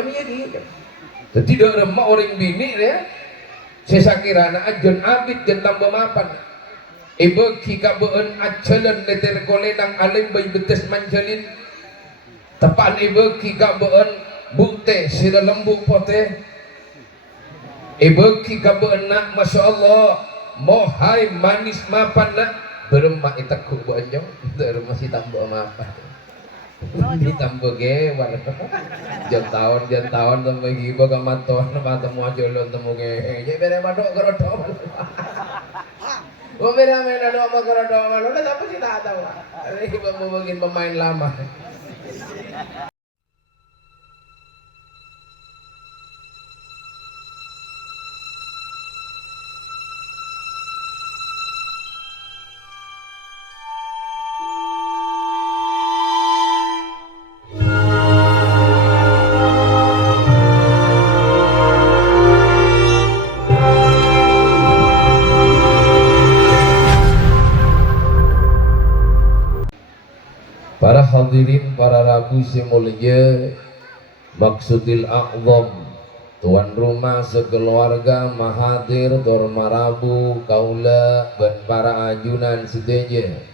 beun ieu gitu. Jadi dia remah orang bini ya. Saya kira anak ajon abid jeung tambah mapan. Beuki ka beun aceuleun leter kolenang alim bayi betes manjalin. Tepan beuki ka beun bukte sira lembu pote. Beuki ka beun nak masyaallah mohai manis mapan nak beremah itaku bonjong teu masih tambah mapan. Ditambah gewan jantawan temu giba ka maton temu ajolon temu ge je bere madok gerodo oh bere main ado sama gerodo lo apa sih tak tahu ini begin pemain lama. Para hadirin, para rabu semulia, maksudil a'zam, tuan rumah sekeluarga mahadir tor marabu kaula dan para ajunan sedeje.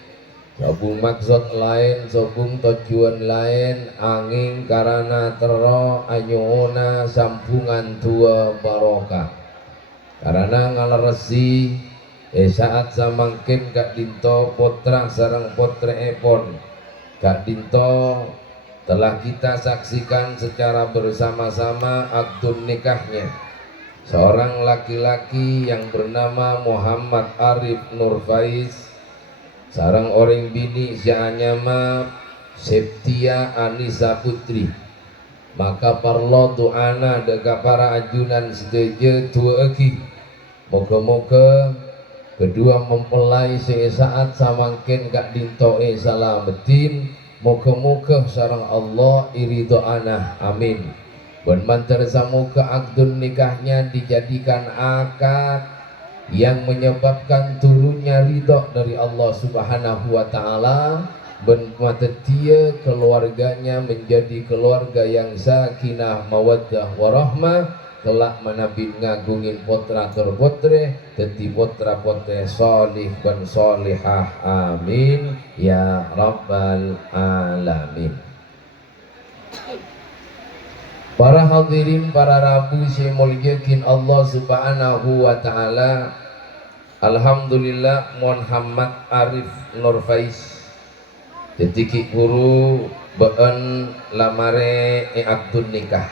Sobung maksud lain, sobung tujuan lain, angin karana tero anyuna sampungan tua barokah. Karena ngalaresi saat samangkin kak dinto potra sarang potre epon. Kak Dinto telah kita saksikan secara bersama-sama akad nikahnya seorang laki-laki yang bernama Muhammad Arif Nur Faiz sarang orang bini sianyama Septia Anisa Putri. Maka parlo doana dega para ajunan sedeje tua eki moga-moga kedua mempelai sesaat samangkin Kak Dinto salametin moga-moga sareng Allah irido anah amin. Dan mantar samuka akdun nikahnya dijadikan akad yang menyebabkan turunnya ridho dari Allah Subhanahu wa taala dan matetia keluarganya menjadi keluarga yang sakinah mawaddah warahmah kelak manabin ngagungin potra terpotre teti potra potre solih dan solihah amin ya rabbal alamin. Para hadirin, para rabu semulyakin Allah subhanahu wa ta'ala. Alhamdulillah Muhammad Arif Nur Faiz detik guru beun lamare akdun nikah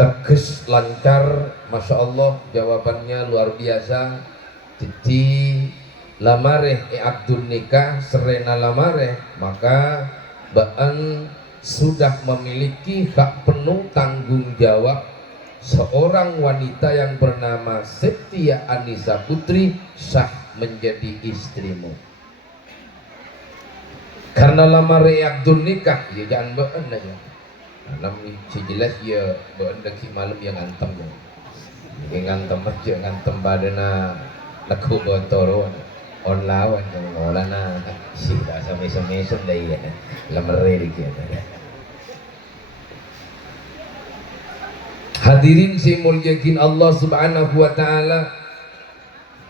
teges lancar, masya Allah jawabannya luar biasa. Jadi lamareh akdun nikah serena lamareh maka baan sudah memiliki hak penuh tanggung jawab seorang wanita yang bernama Septia Anisa Putri sah menjadi istrimu. Karena lamareh akdun nikah ya jangan baan aja. Namun jelas ya beundaki malam yang ngantem ya. Yang ngantem aja ngantem badana laku botoro on lawan ngolana sih dah sampai-sampai dai ya. Lamere dikit ya. Hadirin si mulyakin Allah Subhanahu wa taala.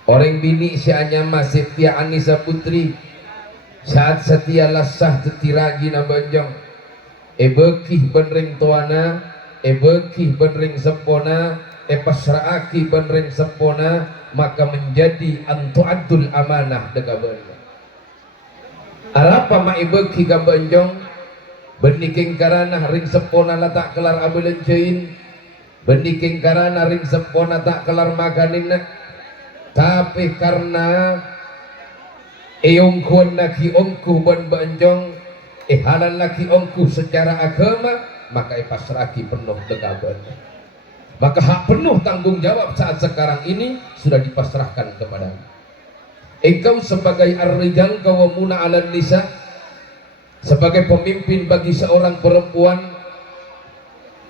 Orang bini si anyama Septia Anisa Putri saat setia lasah tetiragi na banjong ebekih benring tuana, ebekih benring sempona, pasraaki benring sempona, maka menjadi antu'addul amanah dega beunna. Arapa ma ebekih ka banjong beniking karana ring sempona latak kelar abeuleuh ceuin, beniking karana ring sempona tak kelar maganinna, tapi karena eungkun naki ongku ban banjong halal laki ongku secara agama maka pasraki penuh degaban. Maka hak penuh tanggung jawab saat sekarang ini sudah dipasrahkan kepada engkau sebagai ar-rijal qawwamuna 'alan nisa, sebagai pemimpin bagi seorang perempuan,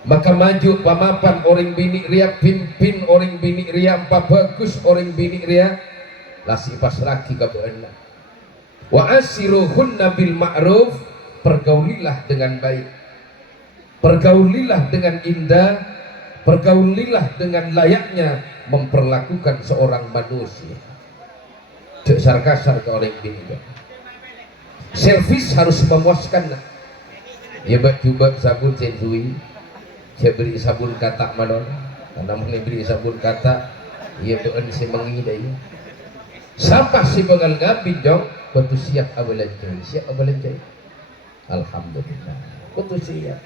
maka maju pamapan orang bini ria, pimpin orang bini ria, bagus orang bini ria lasi pasraki ka beunna. Wa asiruhunna bil ma'ruf, pergaulilah dengan baik. Pergaulilah dengan indah, pergaulilah dengan layaknya memperlakukan seorang manusia. Cek kasar ke orang bini. Servis harus memuaskan. Ya coba sabun sensui, saya beri sabun kata malon, karena mana beri sabun kata, ya beun si mengidai. Siapa si bagal ngabin jong, betul siap abalancoy, siap abalancoy. Alhamdulillah, betul siap.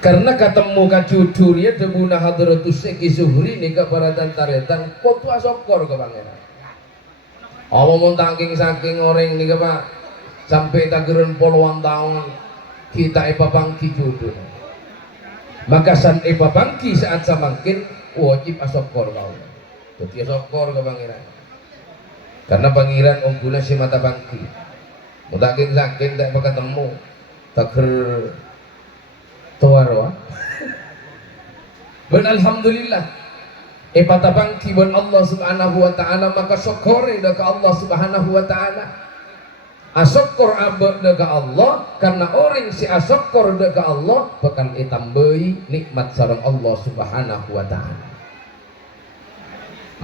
Karena ketemu kacucur ya debuna hadratus seki suhri ni keparatan taretan kotu asokor ke pangeran. Omong saking orang ni ke pak sampai tageran puluhan tahun kita epapangki jodoh. Maka san epapangki saat samakin wajib asokor kau. Jadi asokor ke pangeran. Karena pangeran unggulan si mata bangki. Mutakin saking tak ketemu tager tuarwa. Ben alhamdulillah epatabangki ben Allah subhanahu wa ta'ala maka syukuri ke Allah subhanahu wa ta'ala. Asyukur abad ke Allah karena orang si asyukur ke Allah bakal itambai nikmat sareng Allah subhanahu wa ta'ala.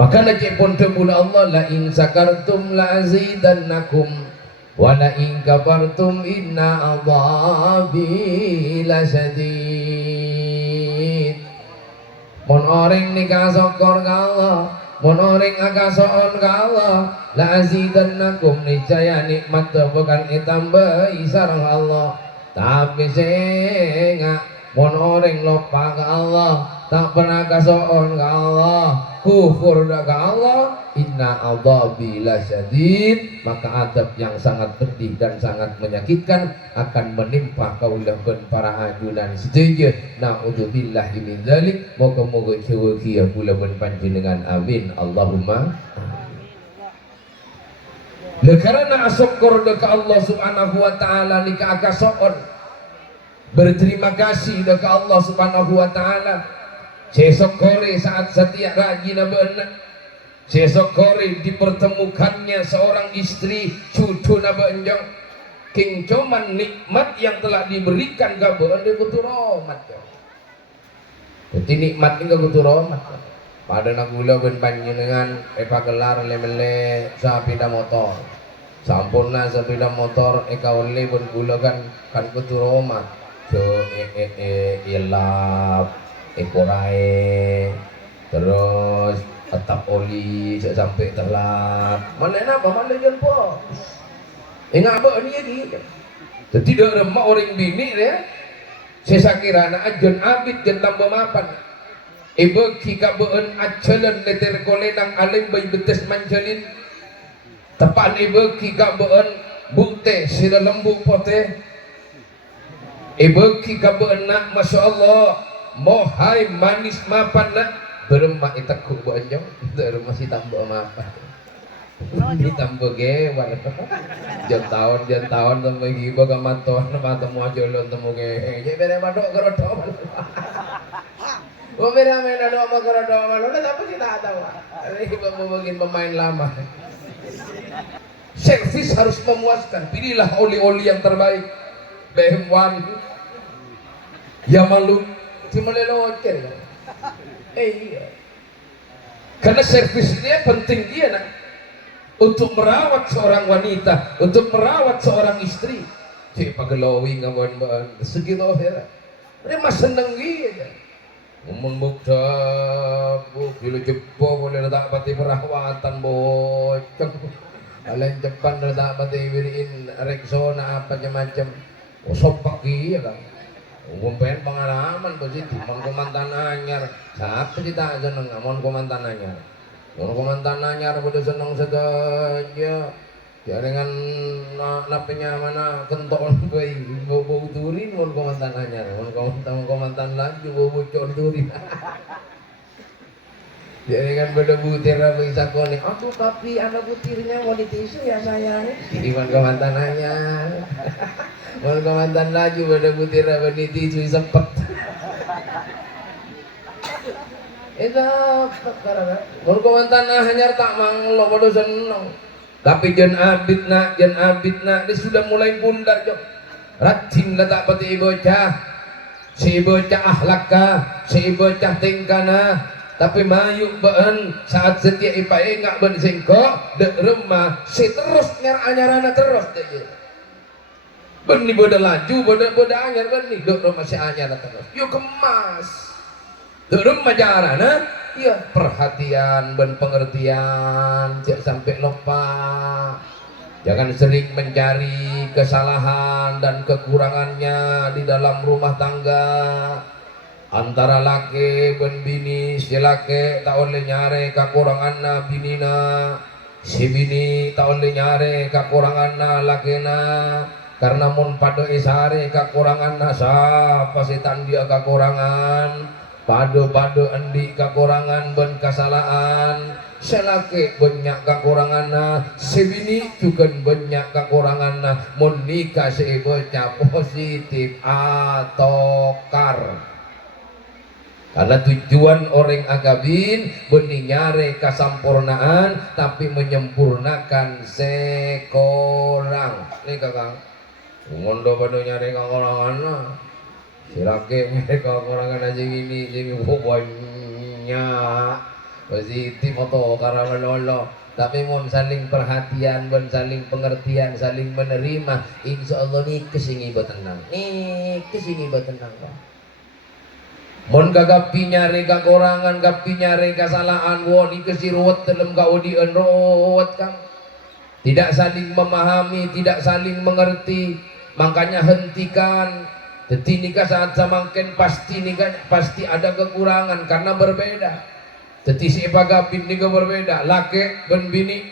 Maka najib pun tebula Allah la in sakartum la azidannakum wa la in kafartum inna adhabi lasyadid. Mon orang ni kasokor ka Allah, mon orang akasoon ka Allah, la azidannakum niscaya nikmat bukan itambai sareng Allah. Tapi senga mon orang lupa ka Allah, tak pernah kasoon ka Allah, kufur ka Allah, inna adzabi lasyadid, maka adab yang sangat pedih dan sangat menyakitkan akan menimpa kaulakeun para ajunan sedaya. Naudzubillahi min dzalik. Moga-moga ceueuh kula mun panjenengan amin Allahumma amin. Karena asyukur ke Allah subhanahu wa ta'ala nika akasoon berterima kasih ke Allah subhanahu wa ta'ala. Sesokore saat setiap rajin benar. Sesokore dipertemukannya seorang istri cucu nabenjong. King cuman nikmat yang telah diberikan gabeun di kutu rahmat. Jadi nikmat ini kutu rahmat. Pada nagula ben panjenengan pagelar lemele sepeda motor. Sampurna sepeda motor kaule ben kula kan kutu rahmat. So ilap ekorae terus atap oli sampai terlap mana apa mana jempol ingat apa ni lagi jadi dah remah orang bini ya saya kira anak ajon abid dan tambah mapan ibu kika beun ajalan leter kolenang alim bayi betes manjalin tepan ibu kika beun bukte sila lembu pote ibu kika beun nak masya Allah mohai manis mapan nak beremah itakku banjong beremah si tambah mapan ditambah gewan jam tahun tambah giba ke maton temu aja lo temu ge jadi bere madok kerodok oh bere main ada sama kerodok lo udah apa sih tak tahu ini bagian pemain lama. Servis harus memuaskan, pilihlah oli-oli yang terbaik BM1 ya malu cuma lelocer iya karena servis dia penting dia nak untuk merawat seorang wanita, untuk merawat seorang istri. Si pagelowi ngawan segitu ya dia mas seneng gitu ngomong bukta bu kilo jepo boleh tak pati perawatan bocok kalian Jepang tak pati beriin Rexona apa macam sopak iya kan ngumpen pengalaman positif mon komandan anyar siapa sih tak seneng mon komandan anyar pada seneng saja jaringan napinya mana kenton bayi bau turin mon komandan anyar mon komandan lagi bau turin jaringan pada butir apa isakoni aku tapi anak butirnya mau ditisu ya saya nih mon komandan anyar mau komandan lagi pada butir apa ditisu sepet itu karena mau komandan hanya tak manglo pada seneng tapi jen abid nak dia sudah mulai bundar jok Ratin letak peti bocah, si bocah ahlaka, si bocah tingkana, tapi mayu been saat setia ipai ngak ben singko dek remah si terus anyarana terus dek beni boda laju boda anyar beni dek remah si anyar terus yuk kemas dek remah jarana ya perhatian ben pengertian cek sampai lupa. Jangan sering mencari kesalahan dan kekurangannya di dalam rumah tangga. Antara laki ben bini, si laki tak oleh nyare kekuranganna binina, si bini tak oleh nyare kekuranganna lakina. Karena mun pada isare kekuranganna siapa setan dia kekurangan. Padu endi kekurangan ben kesalahan. Selaki banyak kekuranganna, sebini juga banyak kekuranganna. Mun nikah si bocah positif atau kar. Karena tujuan orang agabin benih nyare kesampurnaan tapi menyempurnakan sekorang. Ini kakak, ngondo pada nyare kekurangan. Silake nyare kekurangan aja gini, jadi banyak positif atau karena lolo. Tapi mau saling perhatian, mau saling pengertian, saling menerima. Insya Allah nih kesingi tenang, nih kesingi tenang pak. Mon kagapi nyari kekurangan, gapi nyari kesalahan, woni kesiruat dalam kau dienrot kang. Tidak saling memahami, tidak saling mengerti, makanya hentikan. Jadi nikah saat semakin pasti nikah pasti ada kekurangan karena berbeda. Jadi si pagapin nikah berbeda, laki dan bini.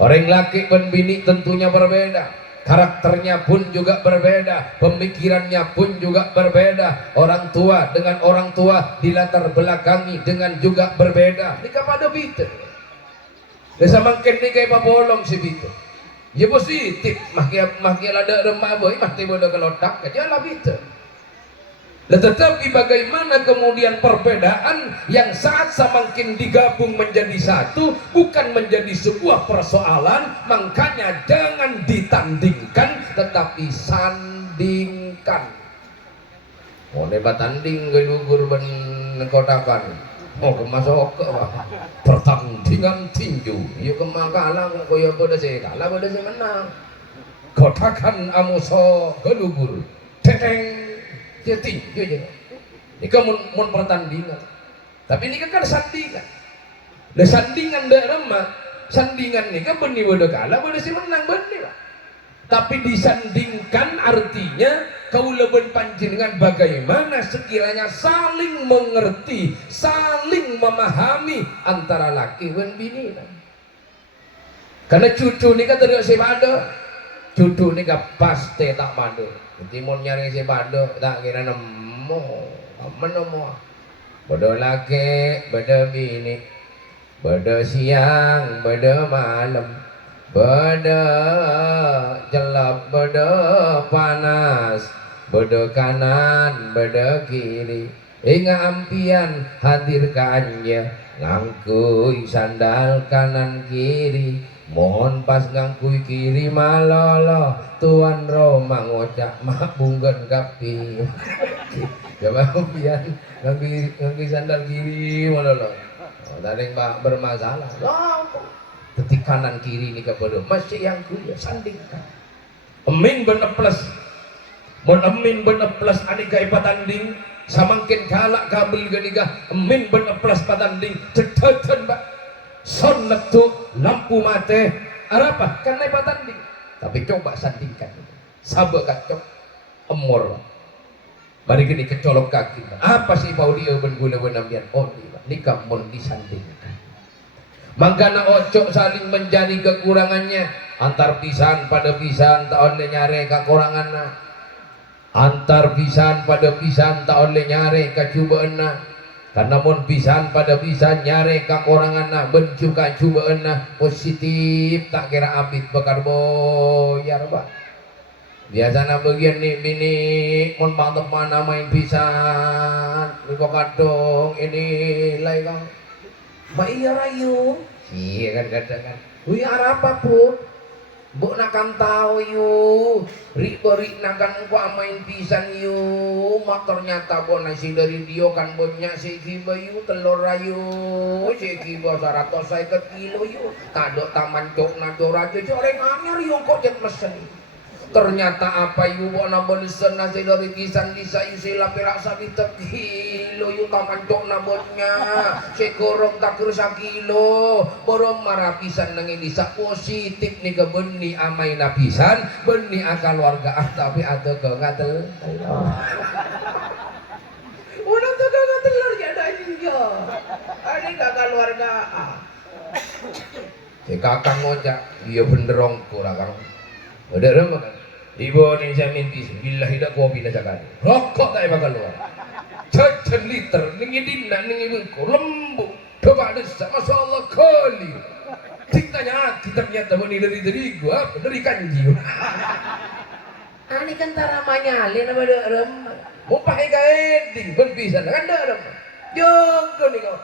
Orang laki dan bini tentunya berbeda. Karakternya pun juga berbeda, pemikirannya pun juga berbeda. Orang tua dengan orang tua dilatar belakangi dengan juga berbeda. Nikah pada bita. Desa makin nikah ipa bolong si bita. Ya positif, makin ada remah boy, mah tiba ada kelotak, aja lah bita. Tetapi bagaimana kemudian perbedaan yang saat semakin digabung menjadi satu bukan menjadi sebuah persoalan, makanya jangan ditandingkan tetapi sandingkan. Oh debat tanding ke lugur ben kotakan. Oh kemasok ke pertandingan tinju. Ya kemakalah kok ya pada saya kalah pada saya menang. Kotakan amuso ke lugur. Teteng jadi ini kan mau pertandingan, tapi ini kan sandingan. Le sandingan dalam mah, sandingan ini kan benih bodoh kalah, bodoh si menang benih lah. Tapi disandingkan artinya kau lebih panjenengan bagaimana sekiranya saling mengerti, saling memahami antara laki dan bini. Karena cucu ini kan terus si pada, cucu ini kan pasti tak pada. Timun nyari si bado tak kira nemu bodoh laki bodoh bini bodoh siang bodoh malam bodoh gelap bodoh panas bodoh kanan bodoh kiri hingga ampian hadirkannya ngangkui sandal kanan kiri mohon pas ngangkui kiri malolo Tuan Roma ngocak mabunggan kapi coba ampian ngangkui sandal kiri malolo tadi bermasalah ketik kanan kiri ini kepada masih yang kuya sandingkan emin bener plus mon emin bener plus anika ipatanding samakin kalak kabel ganiga emin bener plus patanding cetetan mbak son letu lampu mate apa karena ipatanding tapi coba sandingkan sabak kacok emor mari gini kecolok kaki apa sih mau dia ben-guna benamian oh nikah mon disandingkan mangkana ocok saling mencari kekurangannya antar pisan pada pisan tak oleh nyare kekuranganna antar pisan pada pisan tak oleh nyare kacubaanna karena mon pisan pada pisan nyare kekuranganna bencu kacubaanna positif tak kira abit bakar boyar pak biasanya bagian nih bini mon mantep mana main pisan niko kadong ini lagi kang Mbak iya rayu iya kan kadang kan wih apa pun Mbok nakan tahu yu, rik nakan ku amain pisan yu, mak ternyata bo nasi dari dia kan bonnya segi bayu telur ayu, segi bo 150 kilo yu, kadok taman cok nado raja coreng anyar yu kok jet mesen. Ternyata apa yu bo nambon sen nasi dari pisan bisa yu sila pelak sabi kilo yu taman cok nabonnya, sekorong takir sakilo, borong marah pisan nangin bisa positif nih ke benih amai napisan, benih akal warga tapi ada ke ngatel. Udah tuh kagak telur ya ada juga, ada kakak warga. Si kakak ngocak, dia benderong kurang kan. Udah remuk kan? Ibu ni saya minti bila hidup kopi nak cakap. Rokok tak bakal keluar. Cacan liter, ningi dina, ningi bengko, lembut, coba desa, masya Allah kali. Cintanya hati ternyata bani dari gua, dari kanji. Ani kan taramanya alin nama ada rem. Mau pakai kaeting, berpisah kan ada rem. Jangan nih kau.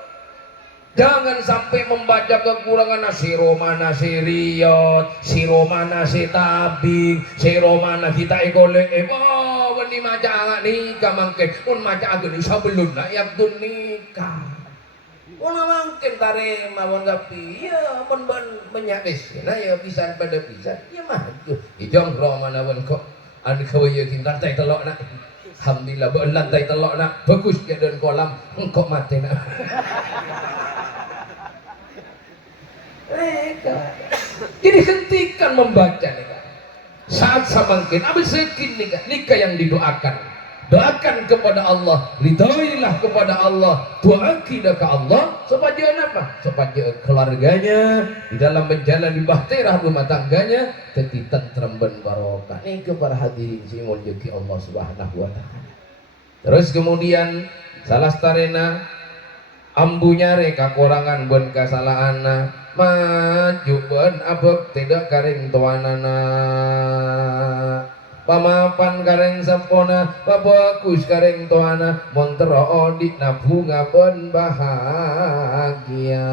Jangan sampai membaca kekurangan nasi Roma, nasi Riyad, si Roma, nasi Tabing, si Roma, kita ikole, wani maca angak nikah mangke, un maca agak nisah belum nak yak tun nikah. Una mangke tare mawon gapi, ya menyabis, nah ya pisan pada pisan, ya maju. Ijong Roma nawan kok, anu kawaya kita lantai telok nak. Alhamdulillah, lantai telok nak, bagus ya dan kolam, engkau mati nak. Jadi hentikan membaca nih kan. Saat samangkin abis sekin nikah yang didoakan. Doakan kepada Allah, ridhoilah kepada Allah, doa kita ke Allah supaya apa? Supaya keluarganya di dalam menjalani bahtera rumah tangganya jadi tentrem dan barokah. Ini kepada hadirin sing mulyaki Allah Subhanahu wa taala. Terus kemudian salah starena ambunya reka kurangan bon kasalahanna maju ben abek tidak karing tuanana pamapan kareng sempona bagus kareng tuana montero odik na bunga ben bahagia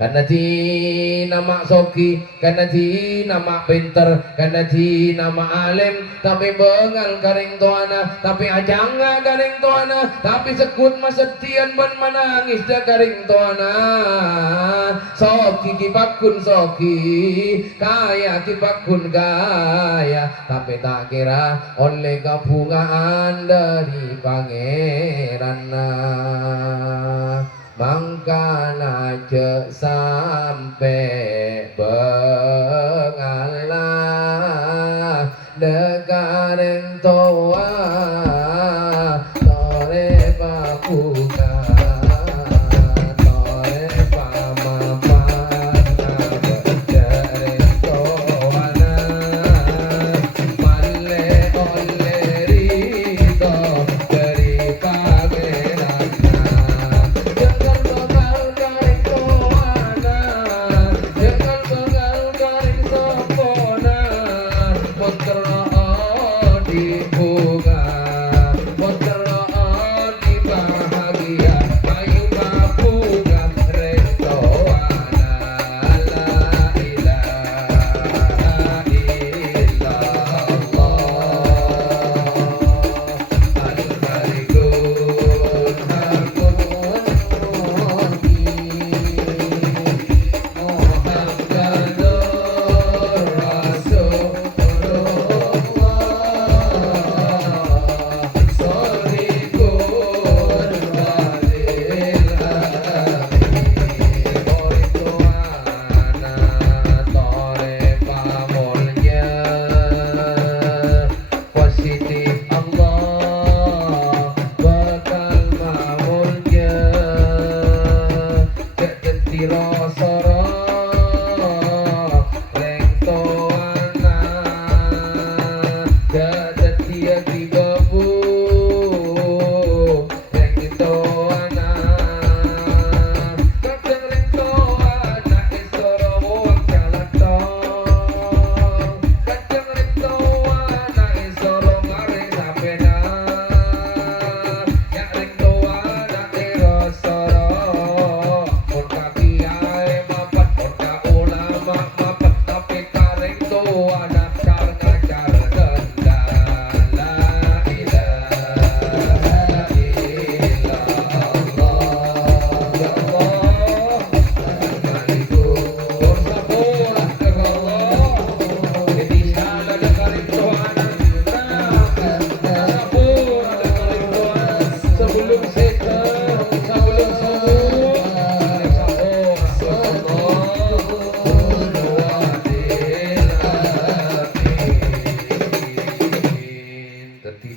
karena di nama Soki, karena di nama pinter, karena di nama alim, tapi bengal karing tuana, tapi ajanga karing tuana, tapi sekut masetian ben menangis dah karing tuana. Soki kipakun Soki, kaya kipakun kaya, tapi tak kira oleh kabungaan dari pangeran. Mangkana cek sampai bengalah dekareng toa tore papuka tore pamapan dereng toana male ole rito dari pangeran.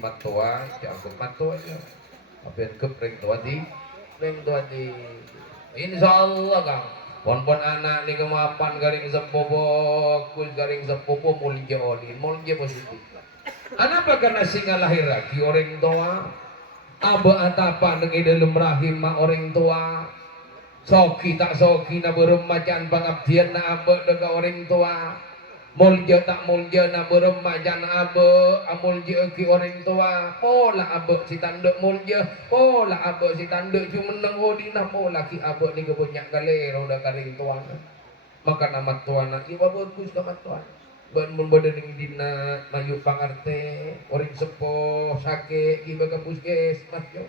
matua aku matua aja apa yang kepreng tua di insyaallah kang pon anak ni kemapan garing sepupu kus garing sepupu mulja positif anak karena singa lahir lagi orang tua aba atapa nang dalam rahim ma orang tua soki tak soki na beremajan pangabdian na aba dekat orang tua mulja tak mulja na beremajan aba amulja ki orang tua pola aba si tanduk mulja pola aba si tanduk cuma nang hodina pola ki aba ni kebanyak kali roda karing tua maka nama tua na iba bagus nama tua ban membadening dina mayu pangarte orang sepo sake iba ke puskesmas yo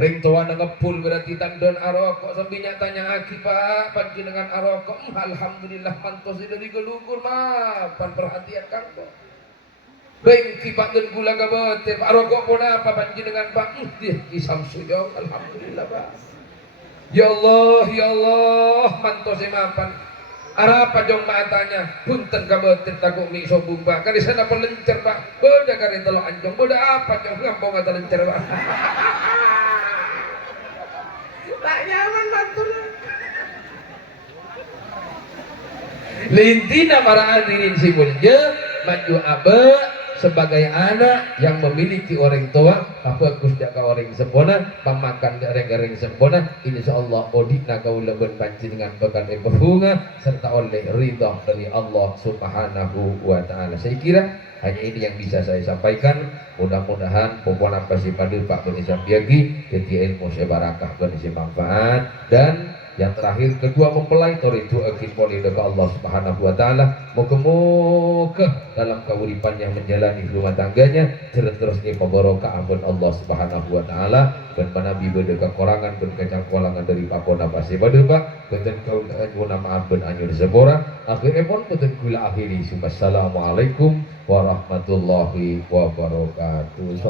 ring tua na ngepul berarti tandon arokok sambil tanya aki pak panjenengan arokok alhamdulillah pantos dari gelugur mah pan perhatian kang bengki pak dan gula gabote pak arokok pun apa panjenengan pak di samsujong alhamdulillah pak ya Allah mantos mapan arah pajong matanya punten gabote takut mi sobung pak kali sana pelencer pak beda kali telok anjong beda apa jong ngampong ngata lencer pak tak nyaman mantul lintina para hadirin si mulja maju abe sebagai anak yang memiliki orang tua apa kusjaka orang sempurna pemakan gareng-gareng sempurna insyaallah odina kaula ben panjenengan bakal berbunga serta oleh ridha dari Allah Subhanahu wa taala. Saya kira hanya ini yang bisa saya sampaikan. Mudah-mudahan pokoknya pasti pada Pak Indonesia biagi jadi ilmu sebarakah Indonesia manfaat dan yang terakhir kedua mempelai toridu akin poli dekat Allah Subhanahu wa taala moga-moga dalam keuripan yang menjalani rumah tangganya terus-terusnya pembarokah ampun Allah Subhanahu wa taala dan manabi beda kekurangan ben kacang kolangan dari papona pasti pada Pak benten kaula maaf ben anyur sebora akhir pun benten kula akhiri assalamualaikum warahmatullahi wabarakatuh.